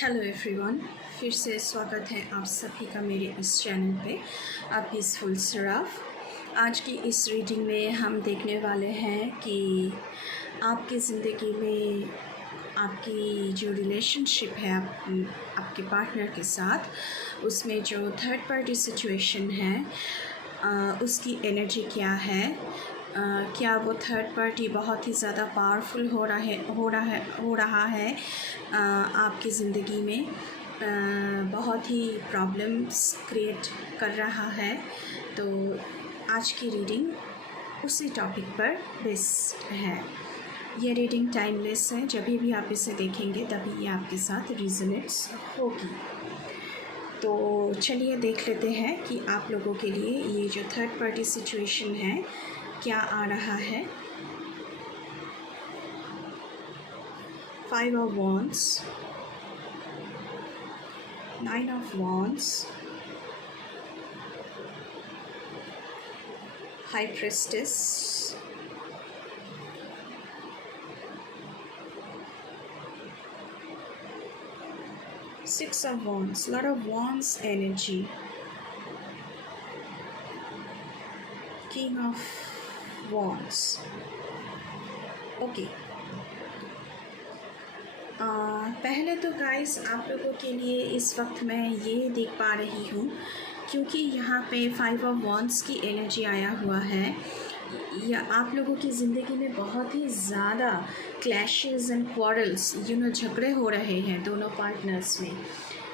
Hello everyone, फिर से स्वागत है आप सभी का मेरे इस चैनल पे आप पीसफुल सराफ। आज की इस रीडिंग में हम देखने वाले हैं कि आपकी ज़िंदगी में आपकी जो रिलेशनशिप है आपके पार्टनर के साथ, उसमें जो थर्ड पार्टी सिचुएशन है उसकी एनर्जी क्या है। क्या वो थर्ड पार्टी बहुत ही ज़्यादा पावरफुल हो रहा है आपकी ज़िंदगी में, बहुत ही प्रॉब्लम्स क्रिएट कर रहा है। तो आज की रीडिंग उसी टॉपिक पर बेस्ड है। ये रीडिंग टाइमलेस है, जब भी आप इसे देखेंगे तभी ये आपके साथ रिजोनेट्स होगी। तो चलिए देख लेते हैं कि आप लोगों के लिए ये जो थर्ड पार्टी सिचुएशन है क्या आ रहा है। 5 of Wands, 9 of Wands, High Priestess, Six of Wands, lot of Wands energy, King of Wands. Okay, पहले तो गाइस आप लोगों के लिए इस वक्त मैं ये देख पा रही हूँ, क्योंकि यहाँ पे 5 ऑफ वॉन्ड्स की एनर्जी आया हुआ है, या आप लोगों की ज़िंदगी में बहुत ही ज़्यादा क्लैशेस एंड क्वारल्स झगड़े हो रहे हैं दोनों पार्टनर्स में।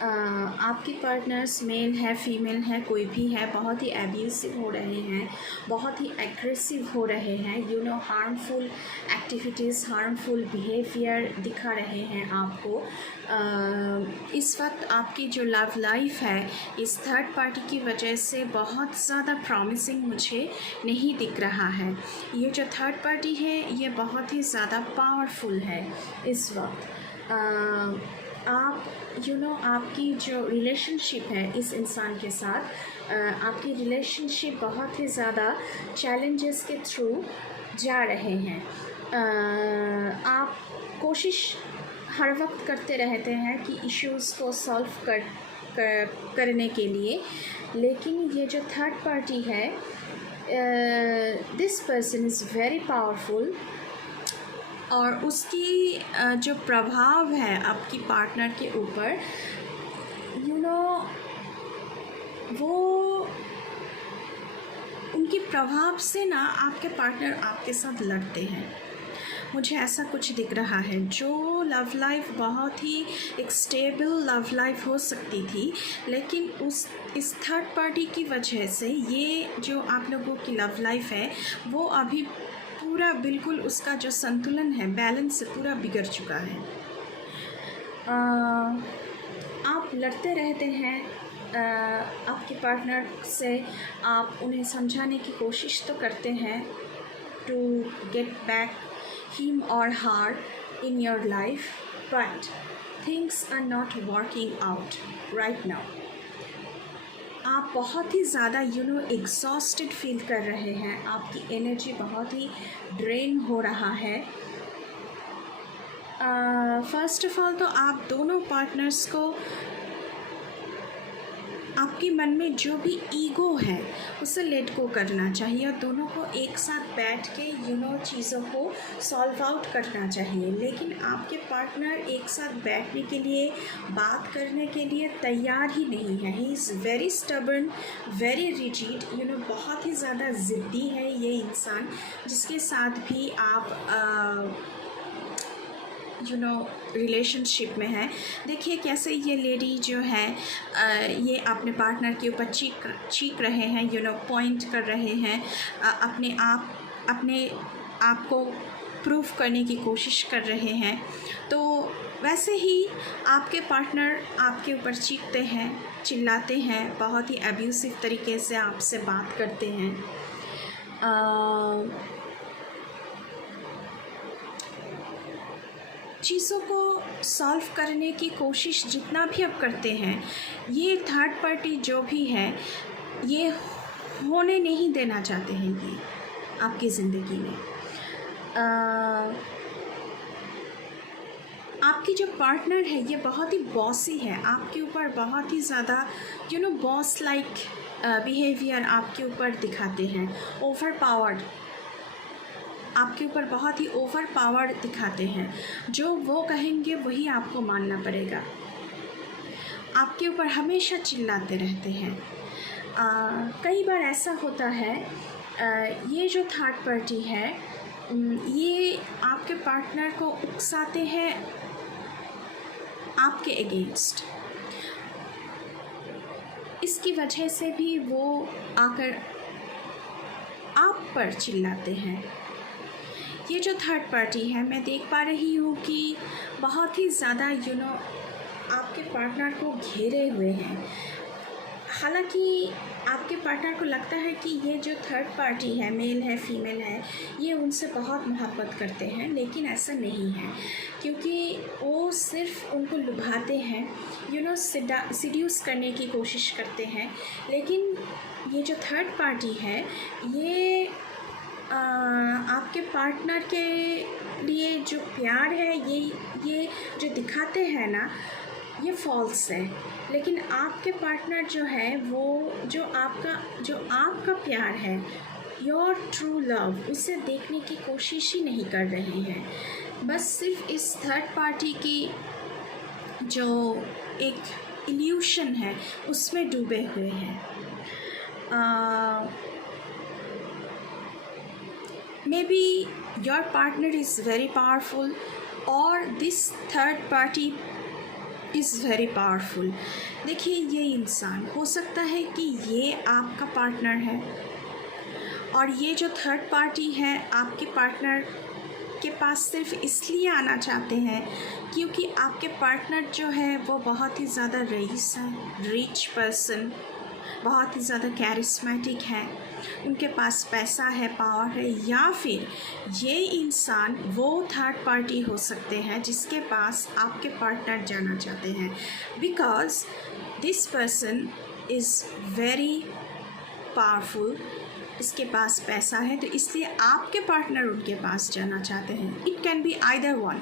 आपके पार्टनर्स मेल है फीमेल है कोई भी है, बहुत ही एब्यूसिव हो रहे हैं, बहुत ही एग्रेसिव हो रहे हैं, हार्मफुल एक्टिविटीज़ हार्मफुल बिहेवियर दिखा रहे हैं आपको। इस वक्त आपकी जो लव लाइफ है इस थर्ड पार्टी की वजह से बहुत ज़्यादा प्रॉमिसिंग मुझे नहीं दिख रहा है। ये जो थर्ड पार्टी है ये बहुत ही ज़्यादा पावरफुल है इस वक्त। आप आपकी जो रिलेशनशिप है इस इंसान के साथ, आपकी रिलेशनशिप बहुत ही ज़्यादा चैलेंजेस के थ्रू जा रहे हैं। आप कोशिश हर वक्त करते रहते हैं कि इश्यूज़ को सॉल्व करने के लिए, लेकिन ये जो थर्ड पार्टी है, this person is very powerful, और उसकी जो प्रभाव है आपकी पार्टनर के ऊपर, वो उनके प्रभाव से ना आपके पार्टनर आपके साथ लड़ते हैं। मुझे ऐसा कुछ दिख रहा है। जो लव लाइफ बहुत ही एक स्टेबल लव लाइफ हो सकती थी, लेकिन इस थर्ड पार्टी की वजह से ये जो आप लोगों की लव लाइफ है वो अभी पूरा बिल्कुल उसका जो संतुलन है, बैलेंस पूरा बिगड़ चुका है। आप लड़ते रहते हैं आपके पार्टनर से, आप उन्हें समझाने की कोशिश तो करते हैं टू गेट बैक हिम और her in your life, but things are not working out right now. आप बहुत ही ज़्यादा एग्जॉस्टेड फील कर रहे हैं, आपकी एनर्जी बहुत ही ड्रेन हो रहा है। फर्स्ट ऑफ ऑल तो आप दोनों पार्टनर्स को आपके मन में जो भी ईगो है उसे लेट गो करना चाहिए, और दोनों को एक साथ बैठ के चीज़ों को सॉल्व आउट करना चाहिए। लेकिन आपके पार्टनर एक साथ बैठने के लिए, बात करने के लिए तैयार ही नहीं है। He is very stubborn, very rigid, बहुत ही ज़्यादा ज़िद्दी है ये इंसान, जिसके साथ भी आप रिलेशनशिप में है। देखिए कैसे ये लेडी जो है ये अपने पार्टनर के ऊपर चीख रहे हैं, पॉइंट कर रहे हैं, अपने आप को प्रूफ करने की कोशिश कर रहे हैं। तो वैसे ही आपके पार्टनर आपके ऊपर चीखते हैं, चिल्लाते हैं, बहुत ही एब्यूसिव तरीके से आपसे बात करते हैं। चीज़ों को सॉल्व करने की कोशिश जितना भी आप करते हैं, ये थर्ड पार्टी जो भी है ये होने नहीं देना चाहते हैं ये आपकी ज़िंदगी में। आपकी जो पार्टनर है ये बहुत ही बॉसी है, आपके ऊपर बहुत ही ज़्यादा बॉस लाइक बिहेवियर आपके ऊपर दिखाते हैं, ओवर पावर्ड, आपके ऊपर बहुत ही ओवर पावर्ड दिखाते हैं। जो वो कहेंगे वही आपको मानना पड़ेगा, आपके ऊपर हमेशा चिल्लाते रहते हैं। कई बार ऐसा होता है, ये जो थर्ड पार्टी है ये आपके पार्टनर को उकसाते हैं आपके अगेंस्ट, इसकी वजह से भी वो आकर आप पर चिल्लाते हैं। ये जो थर्ड पार्टी है मैं देख पा रही हूँ कि बहुत ही ज़्यादा आपके पार्टनर को घेरे हुए हैं। हालांकि आपके पार्टनर को लगता है कि ये जो थर्ड पार्टी है, मेल है फीमेल है, ये उनसे बहुत मोहब्बत करते हैं, लेकिन ऐसा नहीं है, क्योंकि वो सिर्फ उनको लुभाते हैं, सिड्यूस करने की कोशिश करते हैं। लेकिन ये जो थर्ड पार्टी है ये आपके पार्टनर के लिए जो प्यार है ये जो दिखाते हैं ना, ये फॉल्स है। लेकिन आपके पार्टनर जो है वो जो आपका प्यार है, योर ट्रू लव, उसे देखने की कोशिश ही नहीं कर रहे हैं। बस सिर्फ इस थर्ड पार्टी की जो एक इल्यूशन है उसमें डूबे हुए हैं। maybe your partner is very powerful or this third party is very powerful। देखिए, ये इंसान हो सकता है कि ये आपका पार्टनर है और ये जो थर्ड पार्टी है आपके पार्टनर के पास सिर्फ इसलिए आना चाहते हैं क्योंकि आपके पार्टनर जो है वो बहुत ही ज़्यादा रईस है, रिच पर्सन, बहुत ही ज़्यादा कैरिस्मेटिक है, उनके पास पैसा है, पावर है, या फिर ये इंसान वो थर्ड पार्टी हो सकते हैं जिसके पास आपके पार्टनर जाना चाहते हैं। Because this person is very powerful, इसके पास पैसा है, तो इसलिए आपके पार्टनर उनके पास जाना चाहते हैं। It can be either one.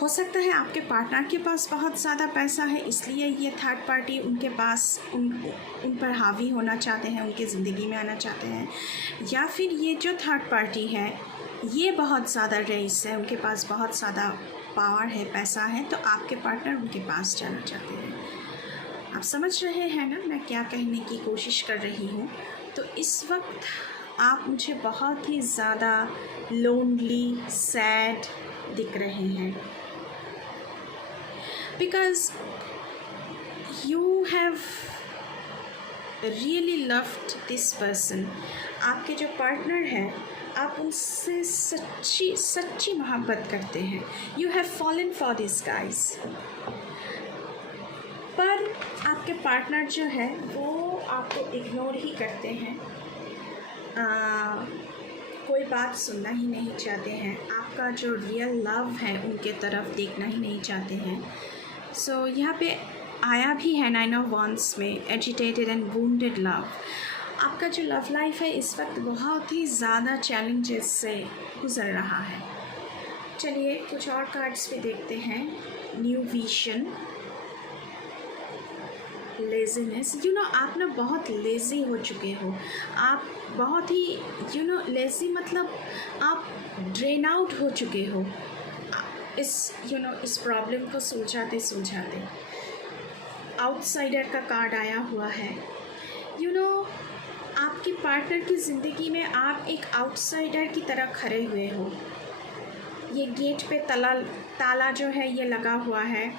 हो सकता है आपके पार्टनर के पास बहुत ज़्यादा पैसा है इसलिए ये थर्ड पार्टी उनके पास उन पर हावी होना चाहते हैं, उनकी ज़िंदगी में आना चाहते हैं, या फिर ये जो थर्ड पार्टी है ये बहुत ज़्यादा रईस है, उनके पास बहुत ज़्यादा पावर है, पैसा है, तो आपके पार्टनर उनके पास जाना चाहते हैं। आप समझ रहे हैं ना मैं क्या कहने की कोशिश कर रही हूँ? तो इस वक्त आप मुझे बहुत ही ज़्यादा लोनली, सैड दिख रहे हैं, because you have really loved this person। आपके जो पार्टनर हैं आप उनसे सच्ची मोहब्बत करते हैं। You have fallen for this guys। पर आपके पार्टनर जो है वो आपको इग्नोर ही करते हैं, कोई बात सुनना ही नहीं चाहते हैं, आपका जो रियल लव है उनके तरफ देखना ही नहीं चाहते हैं। सो यहाँ पे आया भी है 9 of Wands में, एजिटेटेड एंड वुंडेड लव। आपका जो लव लाइफ है इस वक्त बहुत ही ज़्यादा चैलेंजेस से गुज़र रहा है। चलिए कुछ और कार्ड्स भी देखते हैं। न्यू विजन, लेज़ीनेस, आप ना बहुत लेज़ी हो चुके हो, आप बहुत ही लेज़ी मतलब आप ड्रेन आउट हो चुके हो इस प्रॉब्लम को सुलझाते आउटसाइडर का कार्ड आया हुआ है। आपके पार्टनर की ज़िंदगी में आप एक आउटसाइडर की तरह खड़े हुए हो। ये गेट पे ताला जो है ये लगा हुआ है।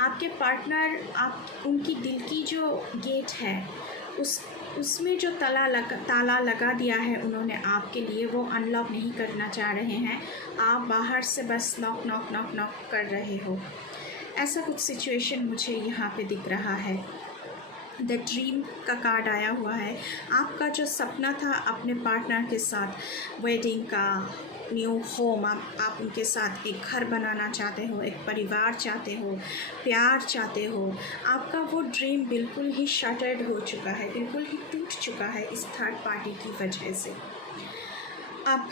आपके पार्टनर उनकी दिल की जो गेट है उसमें जो ताला लगा दिया है उन्होंने आपके लिए, वो अनलॉक नहीं करना चाह रहे हैं। आप बाहर से बस नॉक कर रहे हो। ऐसा कुछ सिचुएशन मुझे यहाँ पे दिख रहा है। द ड्रीम का कार्ड आया हुआ है। आपका जो सपना था अपने पार्टनर के साथ, वेडिंग का, न्यू होम, आप उनके साथ एक घर बनाना चाहते हो, एक परिवार चाहते हो, प्यार चाहते हो, आपका वो ड्रीम बिल्कुल ही शटर्ड हो चुका है, बिल्कुल ही टूट चुका है इस थर्ड पार्टी की वजह से। अब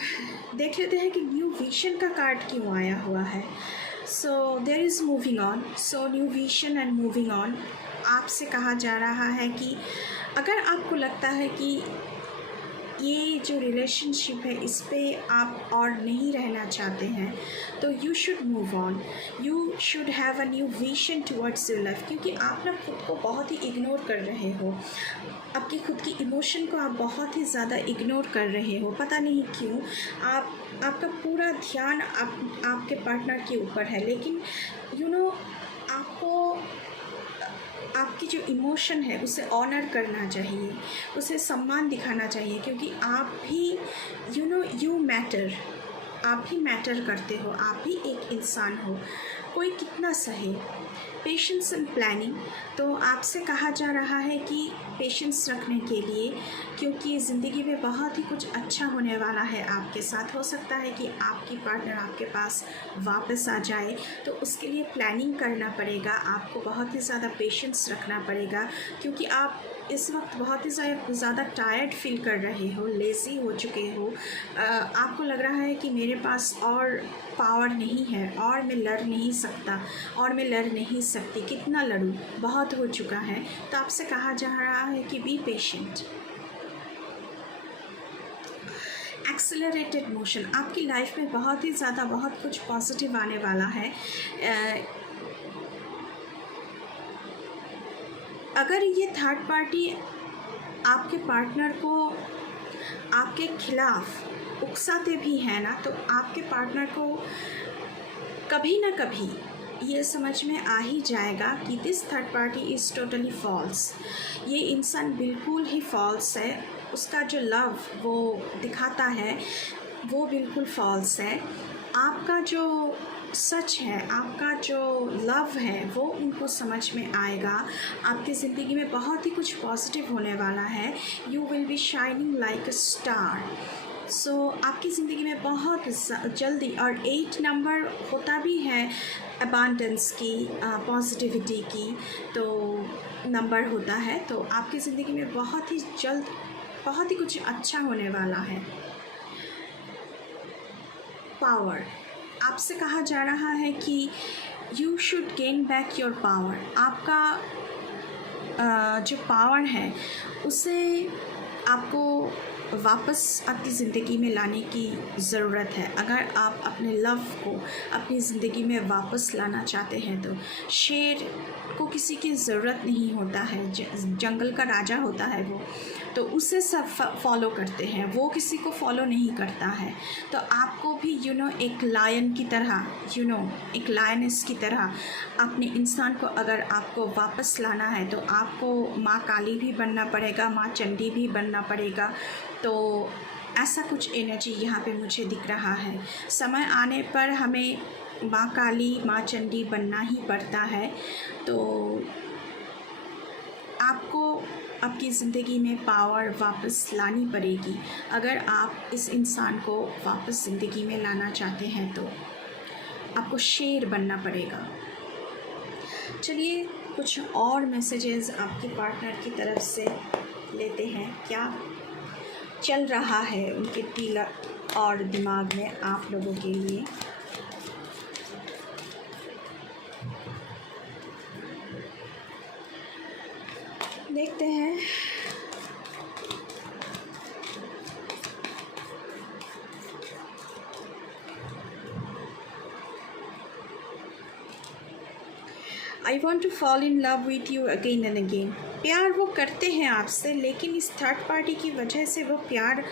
देख लेते हैं कि न्यू विजन का कार्ड क्यों आया हुआ है। So there is moving on, so new vision and moving on. आपसे कहा जा रहा है कि अगर आपको लगता है कि ये जो रिलेशनशिप है इस पे आप और नहीं रहना चाहते हैं, तो you should move on, you should have a new vision towards your life. क्योंकि आप ना खुद को बहुत ही इग्नोर कर रहे हो, आपकी खुद की इमोशन को आप बहुत ही ज़्यादा इग्नोर कर रहे हो, पता नहीं क्यों। आपका पूरा ध्यान आपके पार्टनर के ऊपर है, लेकिन आपको आपकी जो इमोशन है उसे ऑनर करना चाहिए, उसे सम्मान दिखाना चाहिए, क्योंकि आप भी यू मैटर, आप ही मैटर करते हो, आप ही एक इंसान हो, कोई कितना सहे। पेशेंस एंड प्लानिंग, तो आपसे कहा जा रहा है कि पेशेंस रखने के लिए, क्योंकि ज़िंदगी में बहुत ही कुछ अच्छा होने वाला है आपके साथ। हो सकता है कि आपकी पार्टनर आपके पास वापस आ जाए, तो उसके लिए प्लानिंग करना पड़ेगा, आपको बहुत ही ज़्यादा पेशेंस रखना पड़ेगा, क्योंकि आप इस वक्त बहुत ही ज़्यादा टायर्ड फील कर रहे हो, लेज़ी हो चुके हो। आपको लग रहा है कि मेरे पास और पावर नहीं है, और मैं लड़ नहीं सकता, और मैं लड़ नहीं सकती, कितना लड़ूं, बहुत हो चुका है। तो आपसे कहा जा रहा है कि बी पेशेंट। एक्सेलरेटेड मोशन, आपकी लाइफ में बहुत ही ज़्यादा बहुत कुछ पॉजिटिव आने वाला है। अगर ये थर्ड पार्टी आपके पार्टनर को आपके खिलाफ उकसाते भी हैं ना, तो आपके पार्टनर को कभी ना कभी ये समझ में आ ही जाएगा कि this third party is totally false, ये इंसान बिल्कुल ही फॉल्स है, उसका जो लव वो दिखाता है वो बिल्कुल फॉल्स है। आपका जो सच है, आपका जो लव है वो उनको समझ में आएगा। आपकी ज़िंदगी में बहुत ही कुछ पॉजिटिव होने वाला है। You will be shining like a star. So आपकी ज़िंदगी में बहुत जल्दी, और 8 नंबर होता भी है अबांडेंस की, पॉजिटिविटी की तो नंबर होता है, तो आपकी ज़िंदगी में बहुत ही जल्द बहुत ही कुछ अच्छा होने वाला है। पावर, आपसे कहा जा रहा है कि you should gain back your power. आपका जो पावर है उसे आपको वापस आपकी ज़िंदगी में लाने की ज़रूरत है। अगर आप अपने लव को अपनी ज़िंदगी में वापस लाना चाहते हैं, तो शेर को किसी की ज़रूरत नहीं होता है, जंगल का राजा होता है वो, तो उसे सब फॉलो करते हैं, वो किसी को फॉलो नहीं करता है। तो आपको भी एक लायन की तरह, एक लायनेस की तरह अपने इंसान को अगर आपको वापस लाना है, तो आपको माँ काली भी बनना पड़ेगा, माँ चंडी भी बनना पड़ेगा। तो ऐसा कुछ एनर्जी यहाँ पे मुझे दिख रहा है। समय आने पर हमें माँ काली, माँ चंडी बनना ही पड़ता है। तो आपको आपकी ज़िंदगी में पावर वापस लानी पड़ेगी। अगर आप इस इंसान को वापस ज़िंदगी में लाना चाहते हैं, तो आपको शेर बनना पड़ेगा। चलिए कुछ और मैसेजेस आपके पार्टनर की तरफ से लेते हैं। क्या चल रहा है उनके दिल और दिमाग में आप लोगों के लिए। देखते हैं। I want to fall in love with you again and again. प्यार वो करते हैं आपसे, लेकिन इस थर्ड पार्टी की वजह से वो प्यार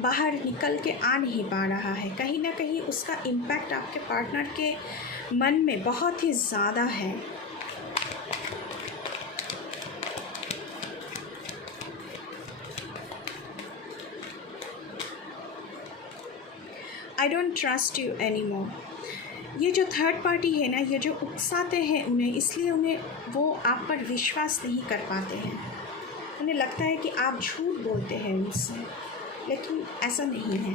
बाहर निकल के आ नहीं पा रहा है। कहीं ना कहीं उसका इम्पैक्ट आपके पार्टनर के मन में बहुत ही ज़्यादा है। I don't trust you any more. ये जो थर्ड पार्टी है ना, ये जो उकसाते हैं उन्हें, इसलिए वो आप पर विश्वास नहीं कर पाते हैं। उन्हें लगता है कि आप झूठ बोलते हैं उनसे, लेकिन ऐसा नहीं है।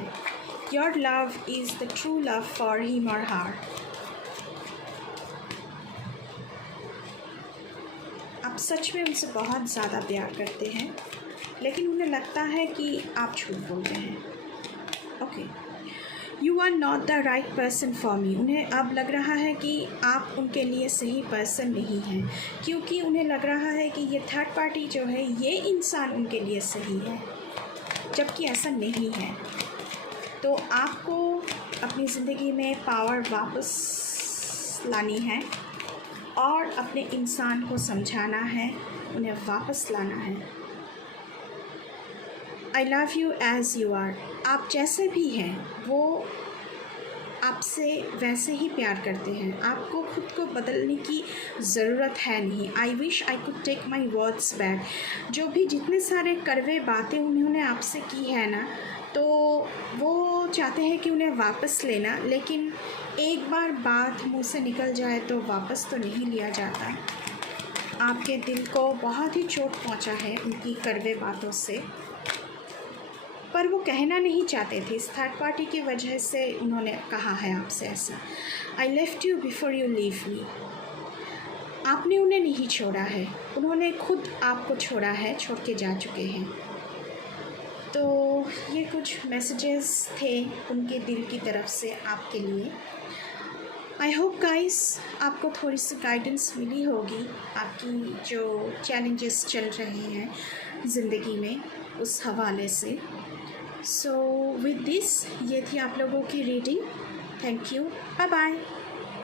Your love is the true love for him और हर। आप सच में उनसे बहुत ज़्यादा प्यार करते हैं, लेकिन उन्हें लगता है कि आप झूठ बोलते हैं। Okay. You are not the right person for me. उन्हें अब लग रहा है कि आप उनके लिए सही पर्सन नहीं हैं, क्योंकि उन्हें लग रहा है कि ये थर्ड पार्टी जो है ये इंसान उनके लिए सही है, जबकि ऐसा नहीं है। तो आपको अपनी ज़िंदगी में पावर वापस लानी है और अपने इंसान को समझाना है, उन्हें वापस लाना है। I love you as you are. आप जैसे भी हैं वो आपसे वैसे ही प्यार करते हैं। आपको खुद को बदलने की ज़रूरत है नहीं। I wish I could take my words back. जो भी जितने सारे कड़वे बातें उन्होंने आपसे की है ना, तो वो चाहते हैं कि उन्हें वापस लेना, लेकिन एक बार बात मुंह से निकल जाए तो वापस तो नहीं लिया जाता। आपके दिल को बहुत ही चोट पहुंचा है उनकी कड़वे बातों से, पर वो कहना नहीं चाहते थे। इस थर्ड पार्टी की वजह से उन्होंने कहा है आपसे ऐसा। I left you before you leave me. आपने उन्हें नहीं छोड़ा है, उन्होंने खुद आपको छोड़ा है, छोड़ के जा चुके हैं। तो ये कुछ मैसेजेस थे उनके दिल की तरफ से आपके लिए। आई होप गाइस आपको थोड़ी सी गाइडेंस मिली होगी आपकी जो चैलेंजेस चल रहे हैं ज़िंदगी में उस हवाले से। सो विद दिस ये थी आप लोगों की reading. Thank you, bye bye.